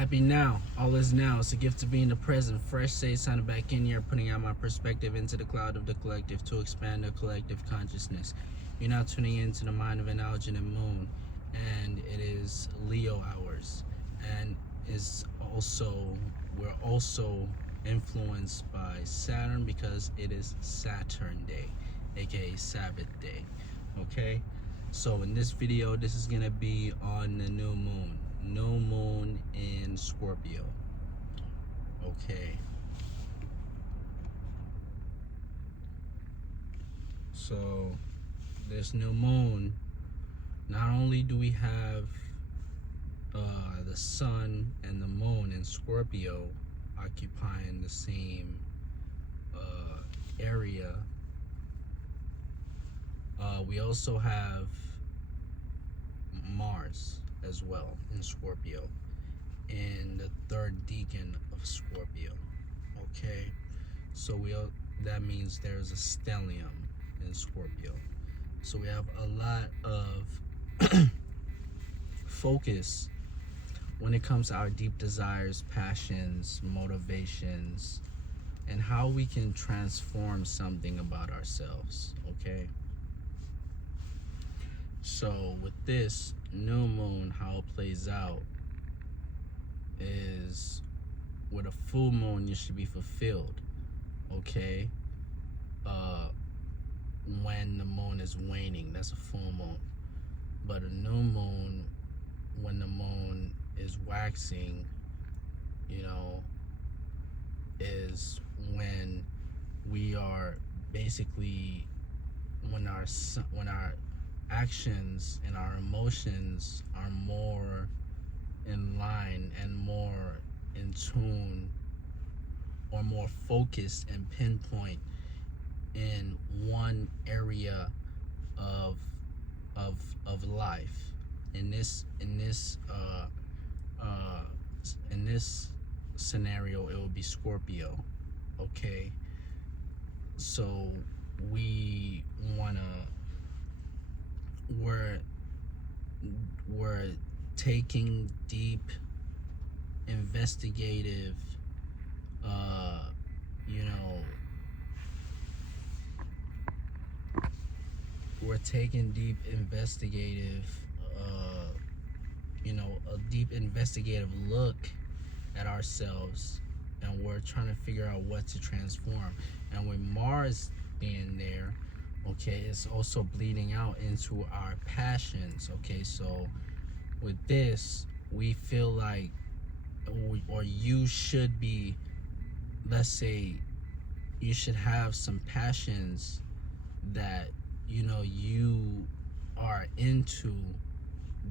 Happy now. All is now. It's a gift to be in the present. Fresh say sounding back in here, putting out my perspective into the cloud of the collective to expand the collective consciousness. You're now tuning into the mind of an alginate moon, and it is Leo hours. And we're also influenced by Saturn because it is Saturn Day, aka Sabbath Day. Okay? So in this video, this is gonna be on the new moon in Scorpio. Okay, so this new moon, not only do we have the sun and the moon in Scorpio occupying the same area, we also have Mars as well in Scorpio, in the third decan of Scorpio. Okay, so that means there's a stellium in Scorpio. So we have a lot of focus when it comes to our deep desires, passions, motivations, and how we can transform something about ourselves. Okay, so with this new moon, how it plays out is, with a full moon you should be fulfilled. Okay, when the moon is waning, that's a full moon. But a new moon, when the moon is waxing, is when we are basically, when our actions and our emotions are more in line and more in tune, or more focused and pinpoint in one area of life. In this scenario, it will be Scorpio. Okay, so we're taking deep investigative we're taking deep investigative a deep investigative look at ourselves, and we're trying to figure out what to transform. And with Mars being there, okay, it's also bleeding out into our passions. Okay, so with this, we feel like, or you should be, let's say you should have some passions that you are into,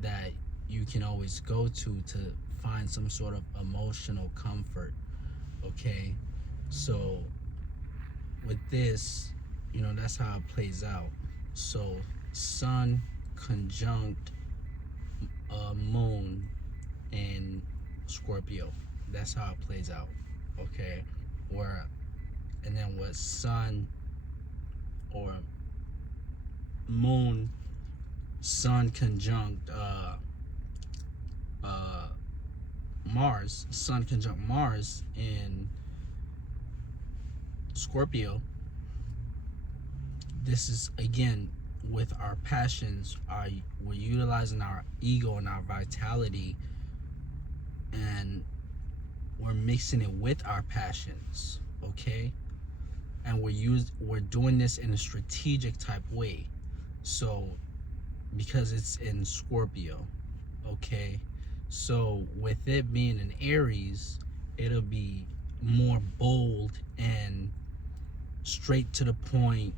that you can always go to find some sort of emotional comfort. Okay, so with this, that's how it plays out. So sun conjunct moon in Scorpio, that's how it plays out. Okay, and then with sun or moon, sun conjunct Mars, sun conjunct Mars in Scorpio, this is again with our passions. We're utilizing our ego and our vitality, and we're mixing it with our passions. Okay, and we're doing this in a strategic type way. So because it's in Scorpio, okay, so with it being in Aries, it'll be more bold and straight to the point,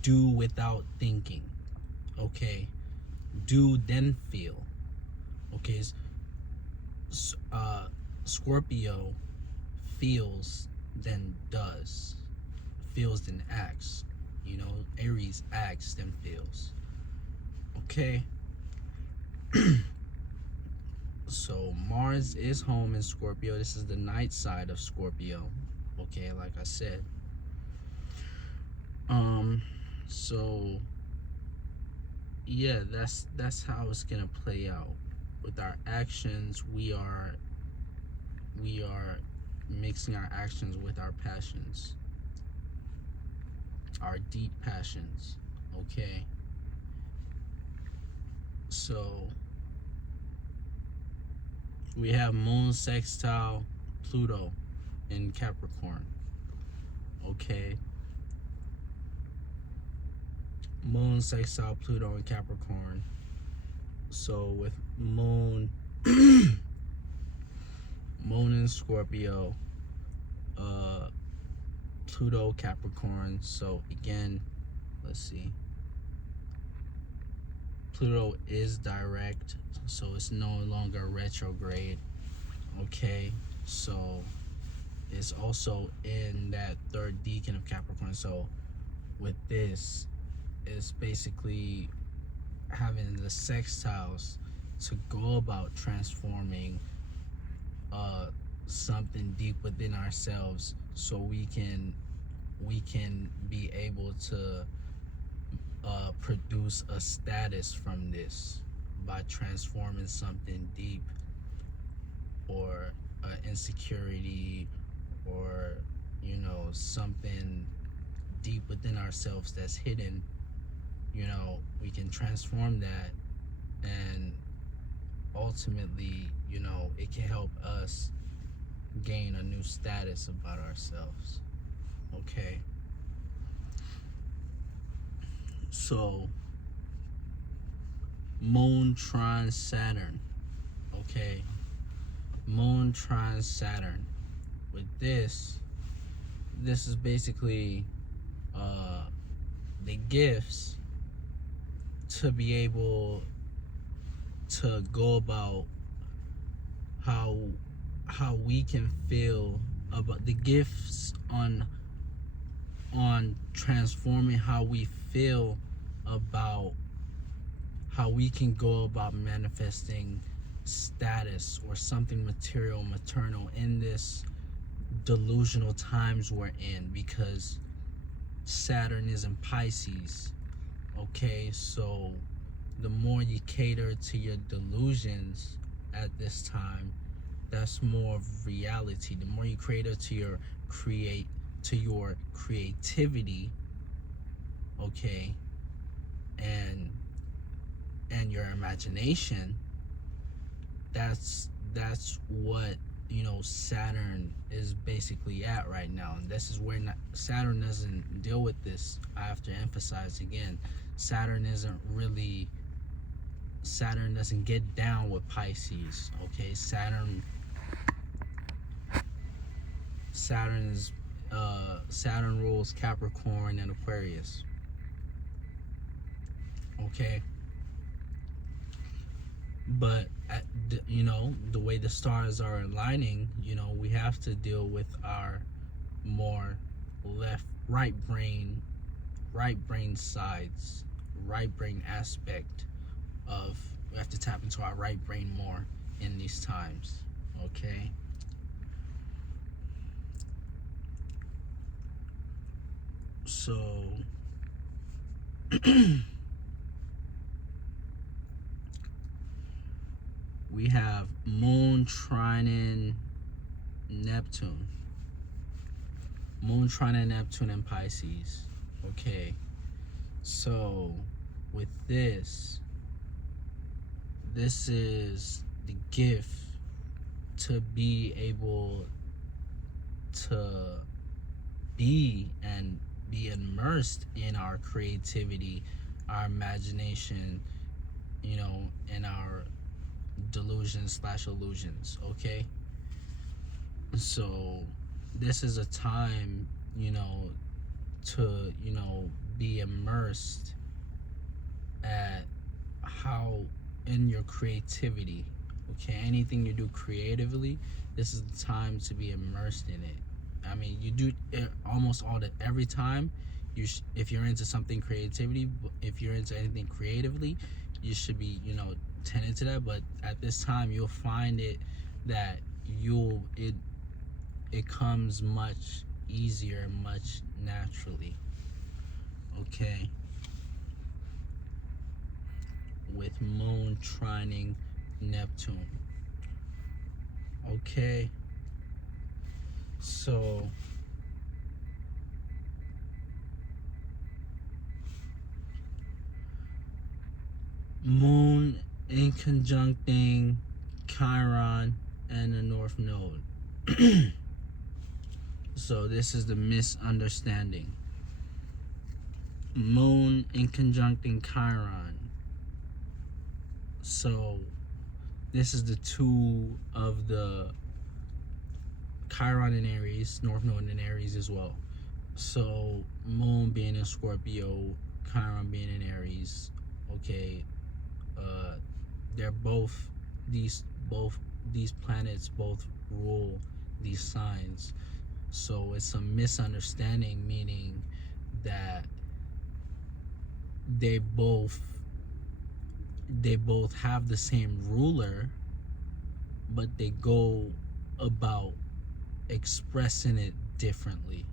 do without thinking. Okay, do then feel. Okay, Scorpio feels then does, feels then acts. Aries acts then feels. Okay. So Mars is home in Scorpio. This is the night side of Scorpio. Okay, like I said. So yeah, that's how it's gonna play out. With our actions, we are we are mixing our actions with our passions, our deep passions. Okay, so we have Moon sextile Pluto in Capricorn. Okay, Moon sextile Pluto in Capricorn. So with Moon Moon in Scorpio, Pluto Capricorn. So again, let's see. Pluto is direct, so it's no longer retrograde. Okay, so it's also in that third decan of Capricorn. So with this, it's basically having the sextiles to go about transforming something deep within ourselves, so we can be able to produce a status from this by transforming something deep, or insecurity, or something deep within ourselves that's hidden. We can transform that, and ultimately it can help us gain a new status about ourselves. Okay, so Moon trine Saturn. Okay, Moon trine Saturn. With this is basically the gifts to be able to go about how we can feel about the gifts on transforming how we feel about how we can go about manifesting status or something material, maternal in this delusional times we're in, because Saturn is in Pisces. Okay, so the more you cater to your delusions at this time, that's more of reality. The more you cater to your creativity, okay, and your imagination, that's what Saturn is basically at right now. And this is where Saturn doesn't deal with this. I have to emphasize again, Saturn doesn't get down with Pisces. Okay, Saturn rules Capricorn and Aquarius. Okay, but the way the stars are aligning, we have to deal with our more right brain sides, right brain aspect of, we have to tap into our right brain more in these times. Okay, so we have Moon trine Neptune. Moon trine Neptune in Pisces. Okay, so with this is the gift to be able to be immersed in our creativity, our imagination, and our delusions / illusions. Okay, so this is a time to be immersed at how in your creativity. Okay, anything you do creatively, this is the time to be immersed in it. I mean, you do it almost every time. If you're into something creativity, if you're into anything creatively, you should be tending to that. But at this time, you'll find it that it comes much easier, much naturally. Okay, with Moon trining Neptune. Okay, So Moon in conjuncting Chiron and the North Node. So this is the misunderstanding. Moon in conjuncting Chiron. So this is the two of the Chiron in Aries, North Node in Aries as well. So Moon being in Scorpio, Chiron being in Aries. Okay, they're both these planets both rule these signs. So it's a misunderstanding, meaning that they both have the same ruler, but they go about expressing it differently.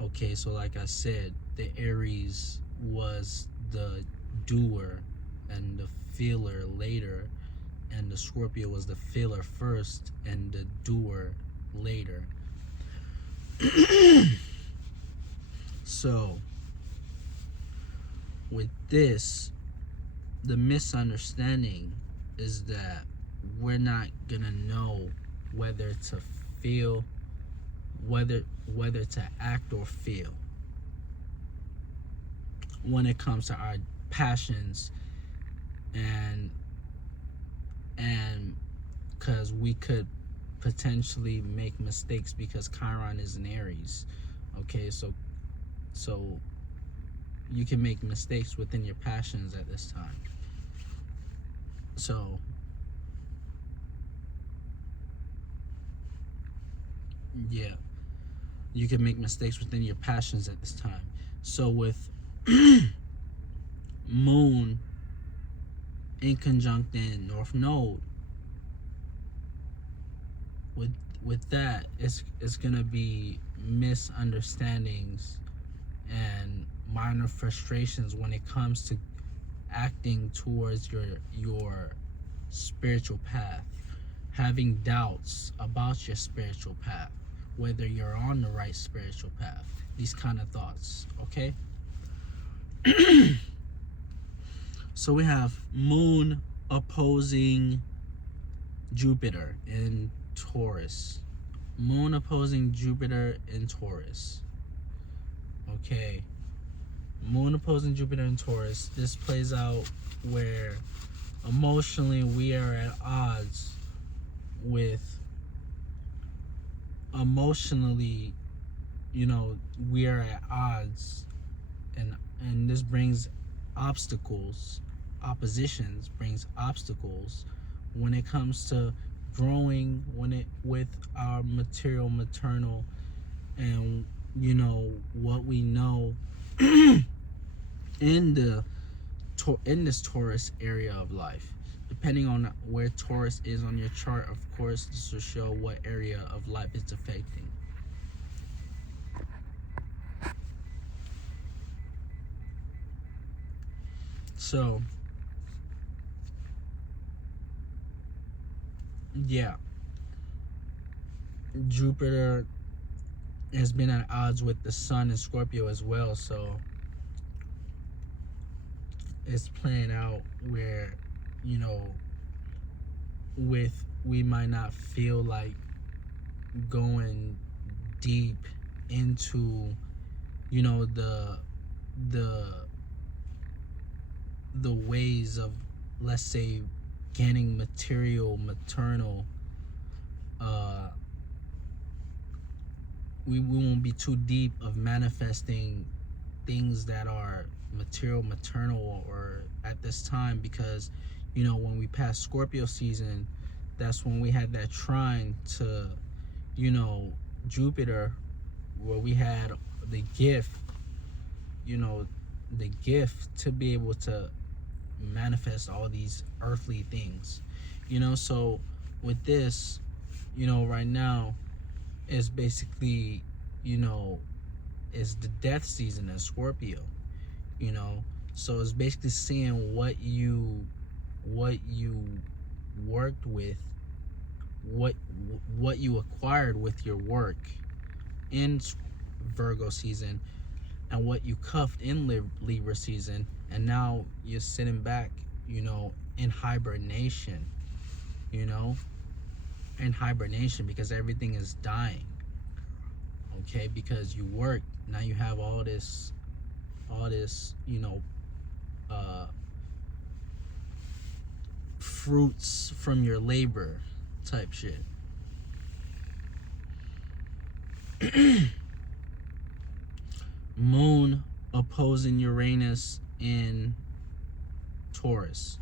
Okay, so like I said, the Aries was the doer and the feeler later, and the Scorpio was the feeler first and the doer later. So with this, the misunderstanding is that we're not gonna know whether to feel, whether to act or feel when it comes to our passions, and because we could potentially make mistakes because Chiron is in Aries. Okay, so you can make mistakes within your passions at this time. So yeah, you can make mistakes within your passions at this time. So with Moon in conjuncting North Node, with that, it's gonna be misunderstandings and minor frustrations when it comes to acting towards your spiritual path, having doubts about your spiritual path, whether you're on the right spiritual path, these kind of thoughts. Okay. So we have Moon opposing Jupiter in Taurus. Moon opposing Jupiter in Taurus. Okay. Moon opposing Jupiter in Taurus. This plays out where emotionally we are at odds with, emotionally, we are at odds, and this brings obstacles. Oppositions brings obstacles when it comes to growing, with our material, maternal, and what we know in this Taurus area of life. Depending on where Taurus is on your chart, of course, this will show what area of life it's affecting. So yeah, Jupiter has been at odds with the Sun and Scorpio as well, so it's playing out where we might not feel like going deep into the ways of, let's say, gaining material, maternal. We won't be too deep of manifesting things that are material, maternal, or at this time, because when we pass Scorpio season, that's when we had that trine to Jupiter, where we had the gift to be able to manifest all these earthly things. So with this, right now, is basically is the death season in Scorpio. So it's basically seeing what you worked with, what what you acquired with your work in Virgo season and what you cuffed in Libra season, and now you're sitting back, in hibernation, in hibernation because everything is dying. Okay, because you work, now you have all this fruits from your labor type shit. Moon opposing Uranus in Taurus.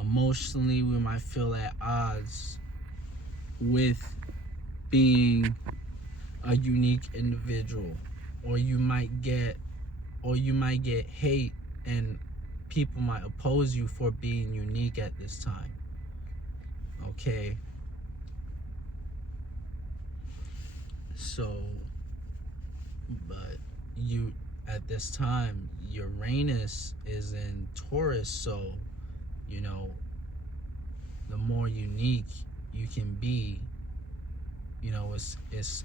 Emotionally, we might feel at odds with being a unique individual, or you might get hate, and people might oppose you for being unique at this time. Okay, so but you at this time, Uranus is in Taurus, so the more unique you can be, it's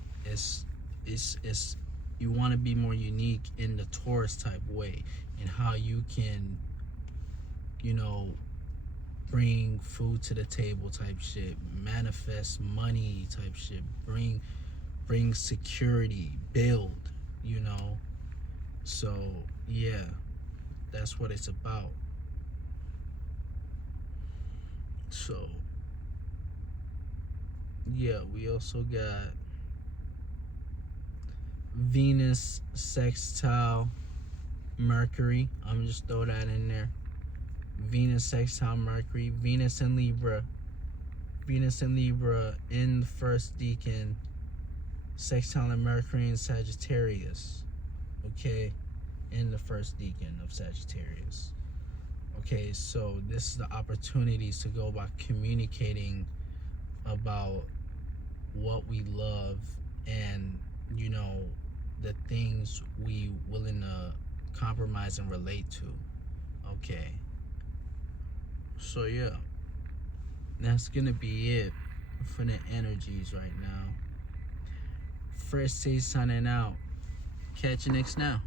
you want to be more unique in the Taurus type way, and how you can bring food to the table type shit, manifest money type shit, bring security, build, so yeah, that's what it's about. So yeah, we also got Venus sextile Mercury. I'm just throw that in there. Venus sextile Mercury, Venus in Libra in the first decan, sextile Mercury in Sagittarius. Okay, in the first decan of Sagittarius. Okay, so this is the opportunities to go about communicating about what we love, and the things we willing to compromise and relate to. Okay, so yeah, that's gonna be it for the energies right now. First Tay signing out. Catch you next now.